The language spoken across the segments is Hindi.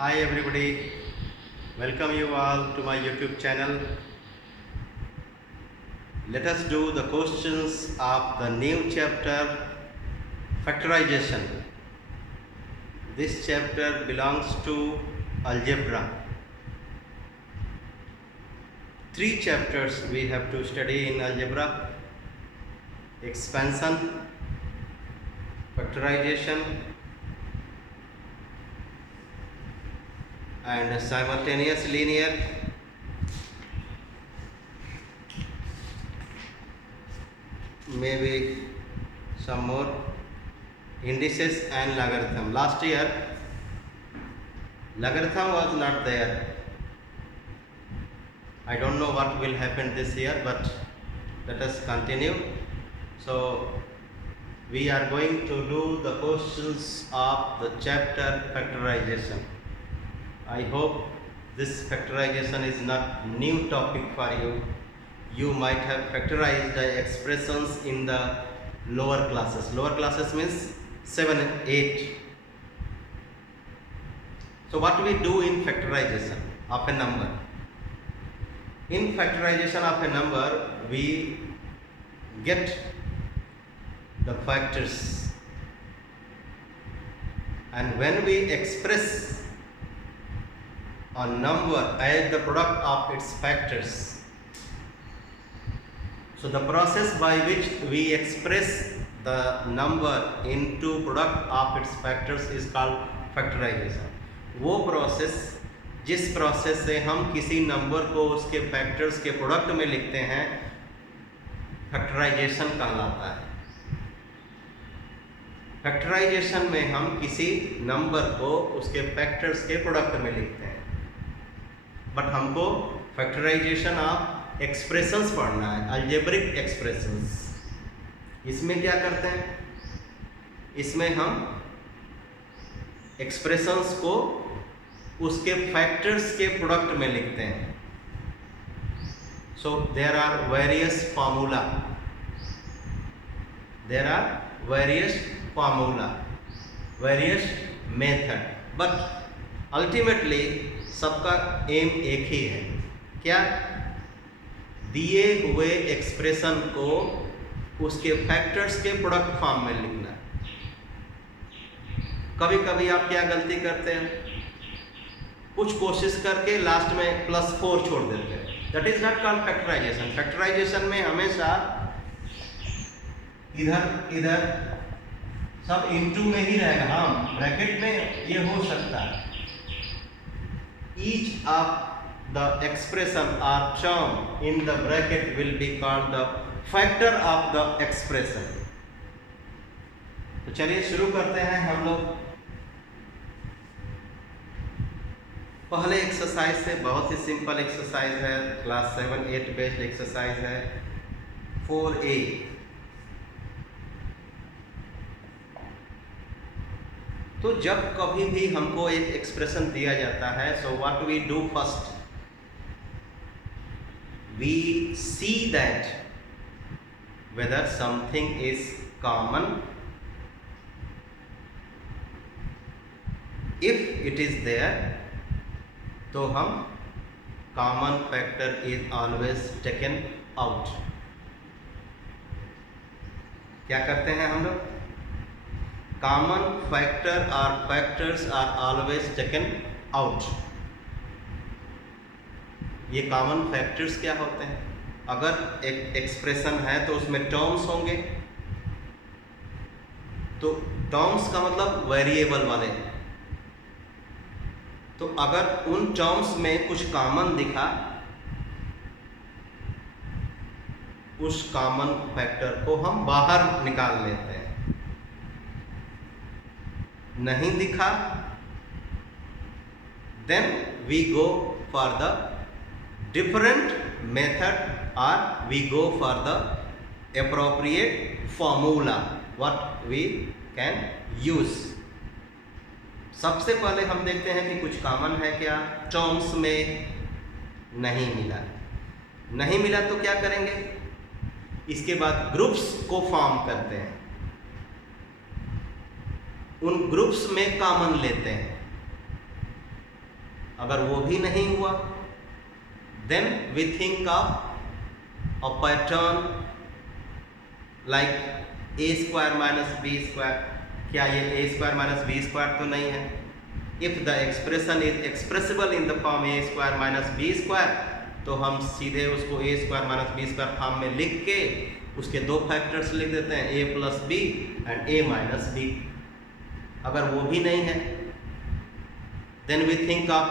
Hi everybody, welcome you all to my YouTube channel. Let us do the questions of the new chapter factorization. This chapter belongs to algebra. 3 chapters we have to study in algebra: expansion, factorization, and simultaneous linear. Maybe some more indices and logarithm. Last year logarithm was not there. I don't know what will happen this year, but let us continue. So we are going to do the questions of the chapter factorization. I hope this factorization is not new topic for you. You might have factorized the expressions in the lower classes. Lower classes means 7 and 8. So what we do in factorization of a number? In factorization of a number, we get the factors, and when we express a number as the product of its factors, so the process by which we express the number into product of its factors is called factorization. वो प्रोसेस जिस प्रोसेस से हम किसी नंबर को उसके फैक्टर्स के प्रोडक्ट में लिखते हैं, फैक्टराइजेशन कहलाता है। फैक्टराइजेशन में हम किसी नंबर को उसके फैक्टर्स के प्रोडक्ट में लिखते हैं, बट हमको फैक्टराइजेशन ऑफ एक्सप्रेशंस पढ़ना है, अलजेब्रिक एक्सप्रेशंस। इसमें क्या करते हैं? इसमें हम एक्सप्रेशंस को उसके फैक्टर्स के प्रोडक्ट में लिखते हैं। So there are various formula, various method, but ultimately सबका एम एक ही है। क्या? दिए हुए एक्सप्रेशन को उसके फैक्टर्स के प्रोडक्ट फॉर्म में लिखना। कभी कभी आप क्या गलती करते हैं? कुछ कोशिश करके लास्ट में +4 छोड़ देते हैं। That is not called factorisation. Factorisation में हमेशा इधर सब इनटू में ही रहेगा। हाँ, ब्रैकेट में ये हो सकता है। ईच ऑफ द एक्सप्रेशन और term in the bracket will be called the factor of the expression. तो चलिए शुरू करते हैं हम लोग पहले एक्सरसाइज से। बहुत ही सिंपल एक्सरसाइज है, क्लास 7-8 बेस्ड एक्सरसाइज है। 4A, तो जब कभी भी हमको एक एक्सप्रेशन दिया जाता है, so what we do first, we see that whether something is common. If it is there, तो हम common factor is always taken out. क्या करते हैं हम लोग? कॉमन फैक्टर और factors are always taken out. ये कॉमन फैक्टर्स क्या होते हैं? अगर एक एक्सप्रेशन है तो उसमें टर्म्स होंगे, तो टर्म्स का मतलब वेरिएबल वाले। तो अगर उन टर्म्स में कुछ कॉमन दिखा, उस कॉमन फैक्टर को हम बाहर निकाल लेते हैं। नहीं दिखा, then we go for the different method और we go for the appropriate formula what we can use. सबसे पहले हम देखते हैं कि कुछ कॉमन है क्या। टर्म्स में नहीं मिला तो क्या करेंगे? इसके बाद ग्रुप्स को फॉर्म करते हैं, उन ग्रुप्स में कॉमन लेते हैं। अगर वो भी नहीं हुआ, then we think of a pattern like a square minus b square. क्या ये a square minus b square तो नहीं है? If the expression is expressible in the form a square minus b square, तो हम सीधे उसको a square minus b square form में लिख के उसके दो फैक्टर्स लिख देते हैं, a plus b and a minus b. अगर वो भी नहीं है, then we think of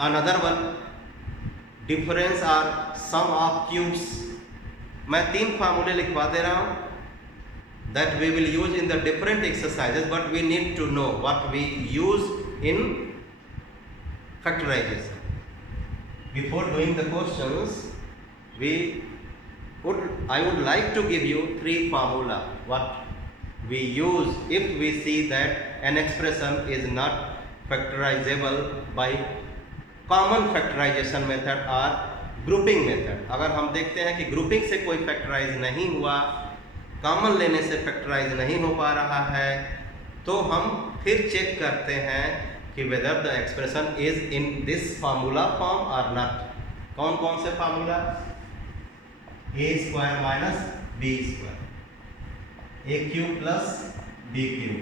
another one, difference or sum of cubes. मैं 3 फार्मूले लिखवा दे रहा हूँ that we will use in the different exercises, but we need to know what we use in factorization. Before doing the questions, I would like to give you 3 formula what we use if we see that an expression is not factorizable by common factorization method or grouping method. अगर हम देखते हैं कि ग्रुपिंग से कोई फैक्टराइज नहीं हुआ, कॉमन लेने से फैक्टराइज नहीं हो पा रहा है, तो हम फिर चेक करते हैं कि whether the expression is in this formula form और नॉट। कौन कौन से फार्मूला? ए स्क्वायर माइनस बी स्क्वायर, ए क्यूब प्लस बी क्यूब,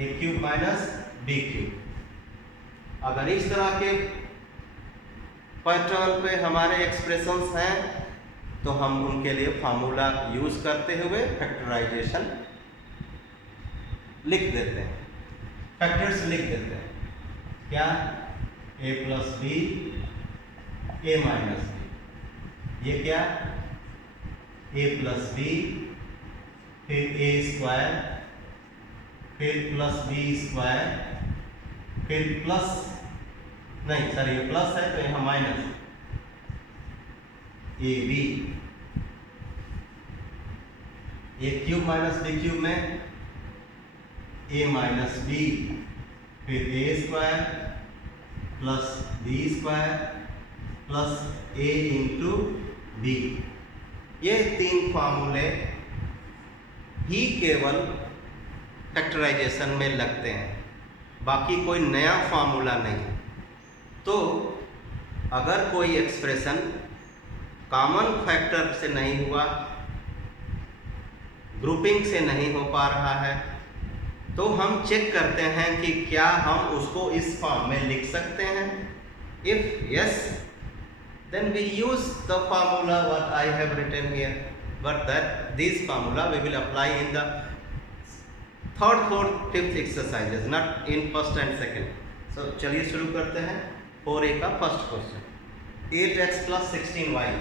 ए क्यूब माइनस बी क्यूब। अगर इस तरह के पैटर्न पे हमारे एक्सप्रेशंस हैं, तो हम उनके लिए फार्मूला यूज करते हुए फैक्टराइजेशन लिख देते हैं, फैक्टर्स लिख देते हैं। क्या? A plus b, a minus b. ये क्या? ए प्लस बी, फिर ए स्क्वायर, फिर प्लस बी स्क्वायर, फिर प्लस नहीं सॉरी ये प्लस है तो यहाँ minus a b, a cube minus b cube में ए माइनस बी, फिर a square plus b square plus a into b. ये 3 फार्मूले ही केवल फैक्टराइजेशन में लगते हैं, बाकी कोई नया फार्मूला नहीं। तो अगर कोई एक्सप्रेशन कॉमन फैक्टर से नहीं हुआ, ग्रुपिंग से नहीं हो पा रहा है, तो हम चेक करते हैं कि क्या हम उसको इस फॉर्म में लिख सकते हैं। If yes, then we use the formula what I have written here, but that this formula we will apply in the 3rd, 4th, 5th exercises, not in 1st and 2nd. So चलिए शुरू करते हैं 4a का first question. 8x plus 16y।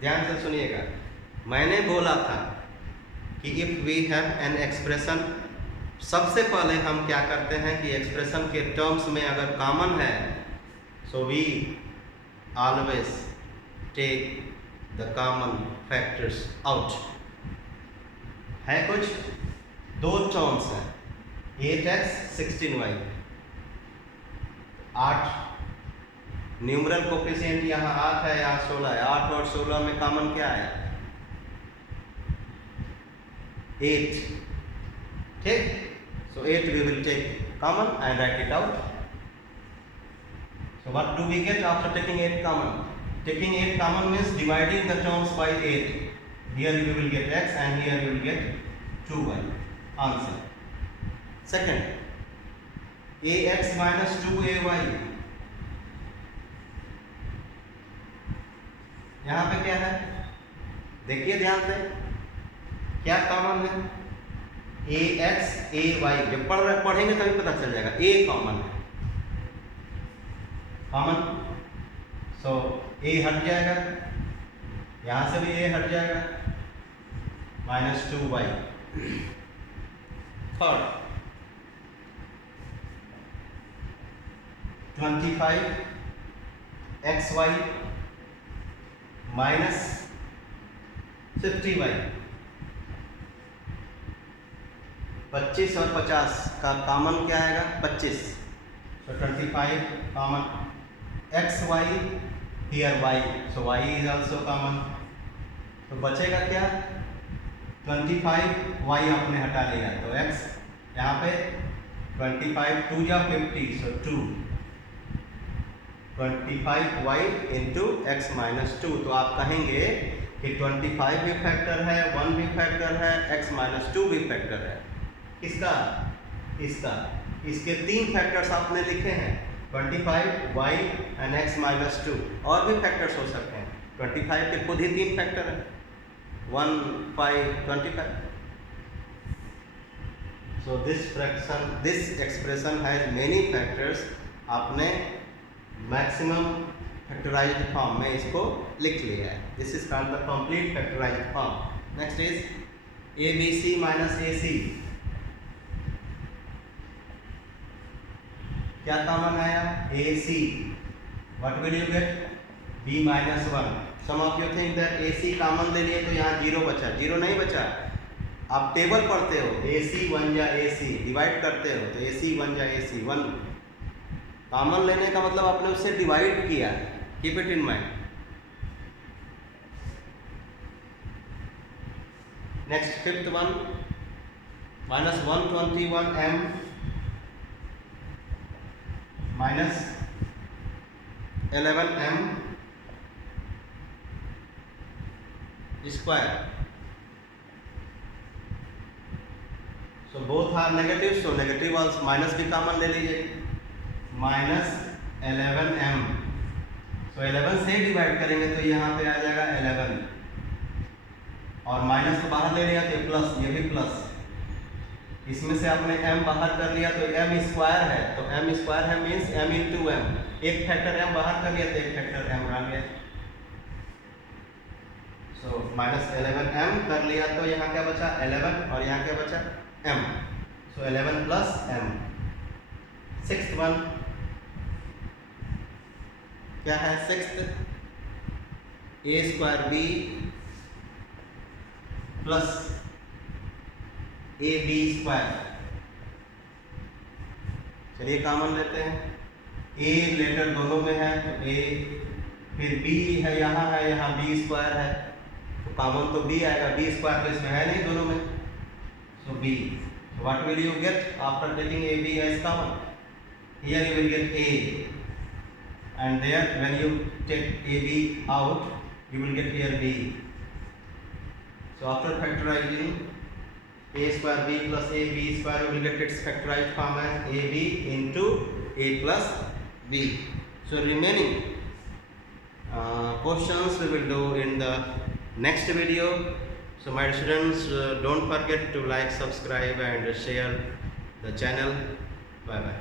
ध्यान से सुनिएगा, मैंने बोला था कि if we have an expression, सबसे पहले हम क्या करते हैं कि एक्सप्रेशन के टर्म्स में अगर कॉमन है, so we always take the common factors out. है कुछ 2 टर्म्स हैं, 8x 16y, 8 न्यूमरल कोफिशिएंट यहाँ 8 है, यहाँ 16 है। 8 और 16 में कॉमन क्या है? 8। ठीक, so 8 we will take common and write it out. So what do we get after taking 8 common? Taking 8 common means dividing the terms by 8. Here we will get x and here we will get 2y. Answer. Second, ax minus 2ay. यहाँ पे क्या है? देखिए ध्यान से, क्या कॉमन है? ए एक्स ए वाई। जब पढ़ेंगे तभी पता चल जाएगा। ए कॉमन है, कॉमन, सो ए हट जाएगा, यहां से भी ए हट जाएगा, -2y। Third, 25xy -50y। 25 और 50 का कॉमन क्या आएगा? 25। so 25 common, xy here y, so y is also common, तो बचेगा क्या? 25 y आपने हटा लिया तो x यहाँ पे 25 2 या 50, सो 2 25y इंटू एक्स माइनस 2। तो आप कहेंगे कि 25 भी फैक्टर है, 1 भी फैक्टर है, x माइनस 2 भी फैक्टर है। किसका? इसका। इसके 3 फैक्टर्स आपने लिखे हैं, 25 y एंड x माइनस 2। और भी फैक्टर्स हो सकते हैं, 25 के खुद ही 3 फैक्टर हैं, 1 5 25। So this expression has many factors. आपने मैक्सिमम फैक्टराइज्ड फॉर्म में इसको लिख लिया है। This is called the complete factorized form. Next is a b c minus a c. क्या कॉमन आया? A c. What will you get? B minus 1। Some of you think that a c common ले लिए तो यहाँ 0 बचा। 0 नहीं बचा। आप टेबल पढ़ते हो, ए सी 1 या ए सी डिवाइड करते हो तो ए सी 1 या ए सी 1। कॉमन लेने का मतलब आपने उससे डिवाइड किया। Keep it in mind. Next fifth one, minus 121 m minus 11 m square. So both are negative, so negative also minus भी कॉमन ले लीजिए। माइनस 11 m, तो 11 से डिवाइड करेंगे तो यहाँ पे आ जाएगा 11, और माइनस को बाहर ले लिया तो प्लस, ये भी प्लस। इसमें से आपने m बाहर कर लिया तो m स्क्वायर है, तो m स्क्वायर है मीन्स m इंटू m। एक फैक्टर m बाहर कर लिया तो एक फैक्टर m रह गया। सो माइनस 11 m कर लिया तो यहाँ क्या बचा? 11, और यहाँ क्या बचा? m। So 11 plus m। Sixth one क्या है? Sixth, a square b plus a b square. चलिए कॉमन लेते हैं। ए लेटर दोनों में है तो ए, फिर बी है यहाँ बी स्क्वायर है तो कॉमन तो बी आएगा। बी स्क्वायर तो इसमें है नहीं दोनों में, so b. What will you get after taking a b as common? Here you will get a, and there when you take AB out you will get here B. So after factorizing a square b plus ab square you will get its factorized form as ab into a plus b. So remaining questions we will do in the next video. So my students, don't forget to like, subscribe and share the channel. Bye bye.